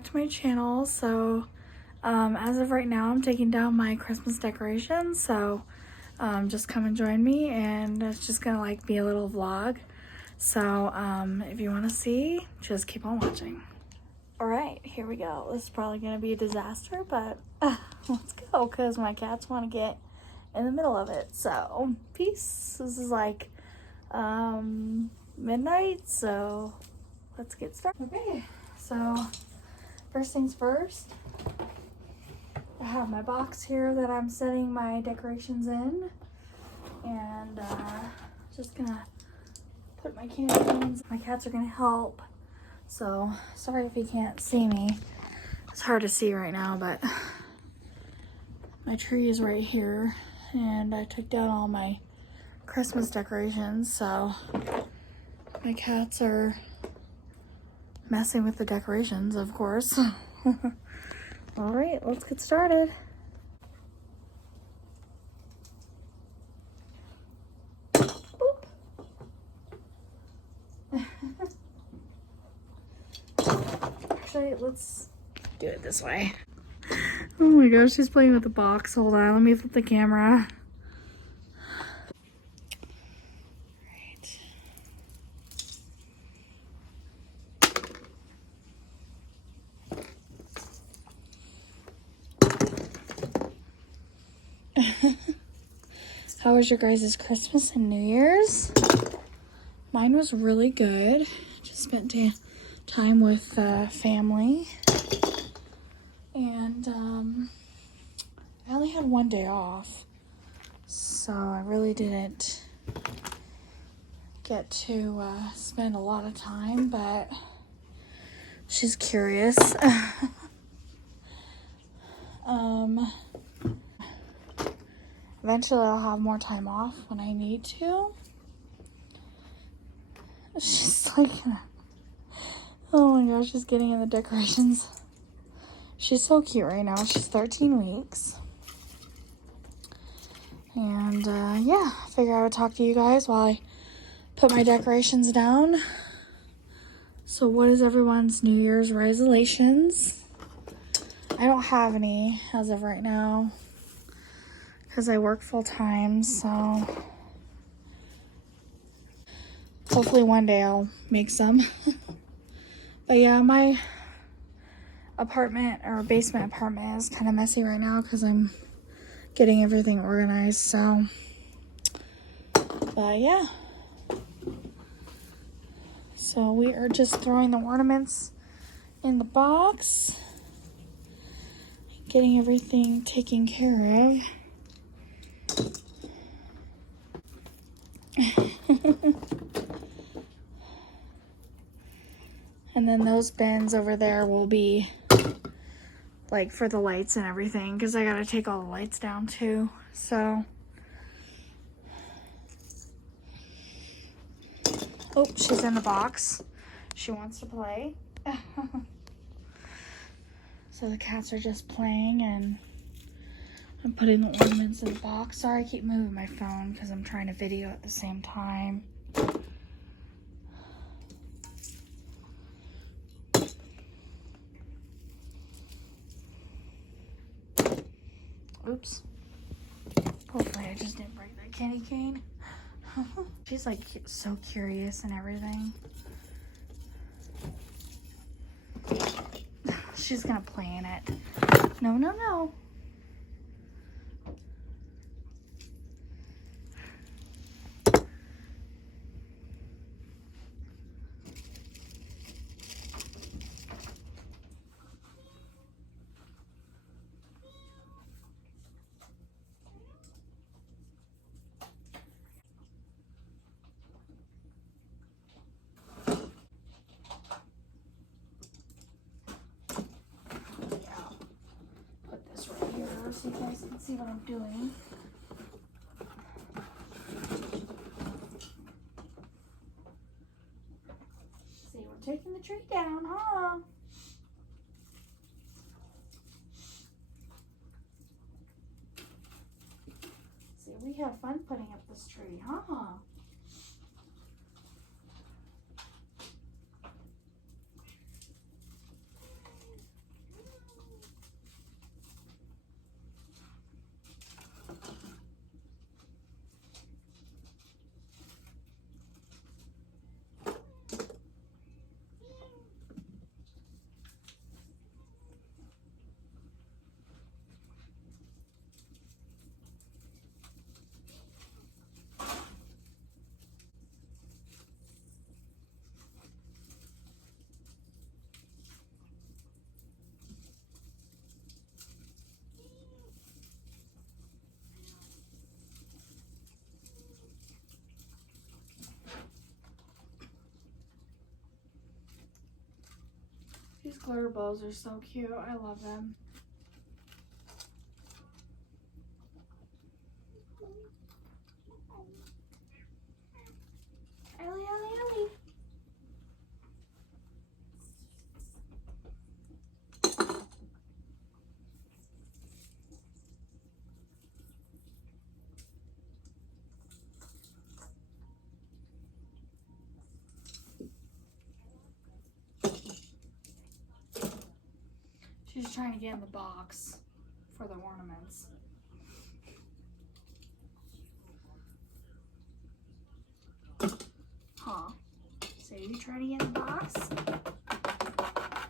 back to my channel. So as of right now, I'm taking down my Christmas decorations, so just come and join me, and it's just gonna like be a little vlog. So if you want to see, just keep on watching. All right, here we go. This is probably gonna be a disaster, but let's go, because my cats want to get in the middle of it. So peace. This is like midnight, so let's get started. Okay, so first things first, I have my box here that I'm setting my decorations in, and just gonna put my candles. My cats are gonna help, so sorry if you can't see me. It's hard to see right now, but my tree is right here, and I took down all my Christmas decorations, so my cats are messing with the decorations, of course. All right, let's get started. Actually, let's do it this way. Oh my gosh, she's playing with the box. Hold on, let me flip the camera. How was your guys' Christmas and New Year's? Mine was really good. Just spent time with family. And I only had one day off, so I really didn't get to spend a lot of time, but she's curious. Eventually I'll have more time off when I need to. She's like, oh my gosh, she's getting in the decorations. She's so cute right now. She's 13 weeks. And yeah, I figured I would talk to you guys while I put my decorations down. So what is everyone's New Year's resolutions? I don't have any as of right now, because I work full time, so hopefully one day I'll make some. But yeah, my apartment or basement apartment is kind of messy right now because I'm getting everything organized, so but yeah. So we are just throwing the ornaments in the box, getting everything taken care of. And then those bins over there will be like for the lights and everything, because I gotta take all the lights down too. So oh, she's in the box. She wants to play. So the cats are just playing, and I'm putting the ornaments in the box. Sorry, I keep moving my phone because I'm trying to video at the same time. Oops. Hopefully I just didn't break that candy cane. She's like so curious and everything. She's gonna play in it. No, no, no. So you guys can see what I'm doing. See, we're taking the tree down, huh? See, we have fun putting up this tree, huh? These glitter bows are so cute. I love them. Ellie, Ellie, Ellie. She's trying to get in the box for the ornaments. Huh? So you trying to get in the box?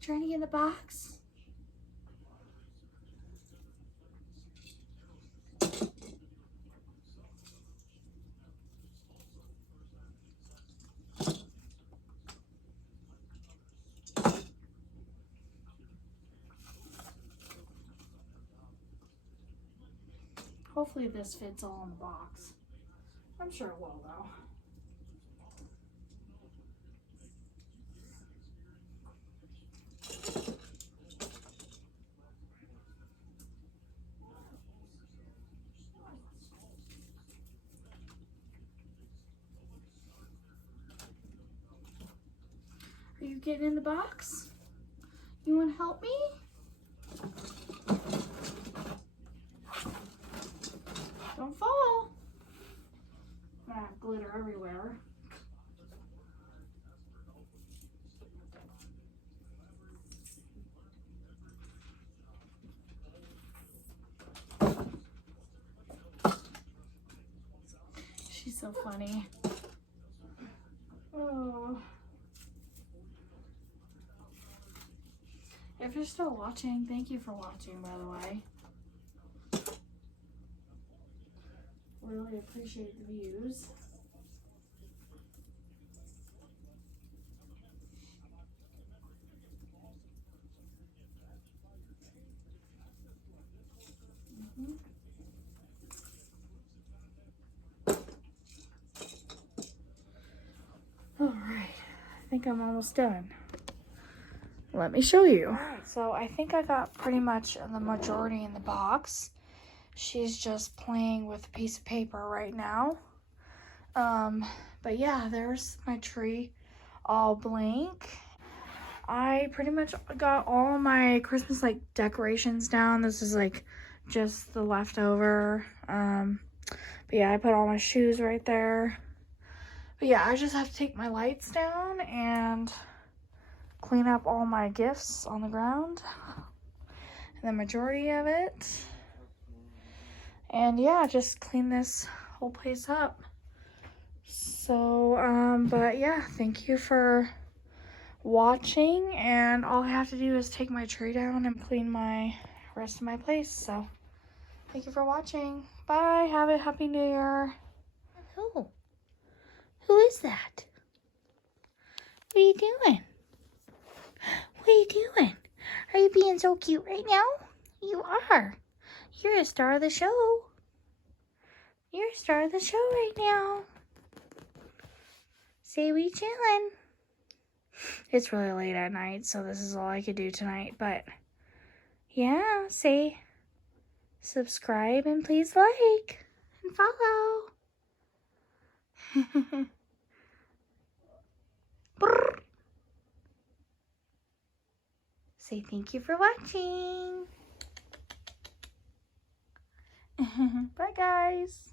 Trying to get in the box? Hopefully this fits all in the box. I'm sure it will though. Are you getting in the box? You want to help me? Don't fall. I have glitter everywhere. She's so funny. Oh. If you're still watching, thank you for watching, by the way. Really appreciate the views. All right, I think I'm almost done. Let me show you. All right, so I think I got pretty much the majority in the box. She's just playing with a piece of paper right now. But yeah, there's my tree all blank. I pretty much got all my Christmas like decorations down. This is like just the leftover. But yeah, I put all my shoes right there. But yeah, I just have to take my lights down and clean up all my gifts on the ground. And the majority of it. And yeah, just clean this whole place up. So, but yeah, thank you for watching. And all I have to do is take my tree down and clean my rest of my place. So, thank you for watching. Bye. Have a happy new year. Who? Who is that? What are you doing? What are you doing? Are you being so cute right now? You are. You're a star of the show. You're a star of the show right now. Say we chillin'. It's really late at night, so this is all I could do tonight. But yeah, say subscribe and please like and follow. Say thank you for watching. Bye, guys.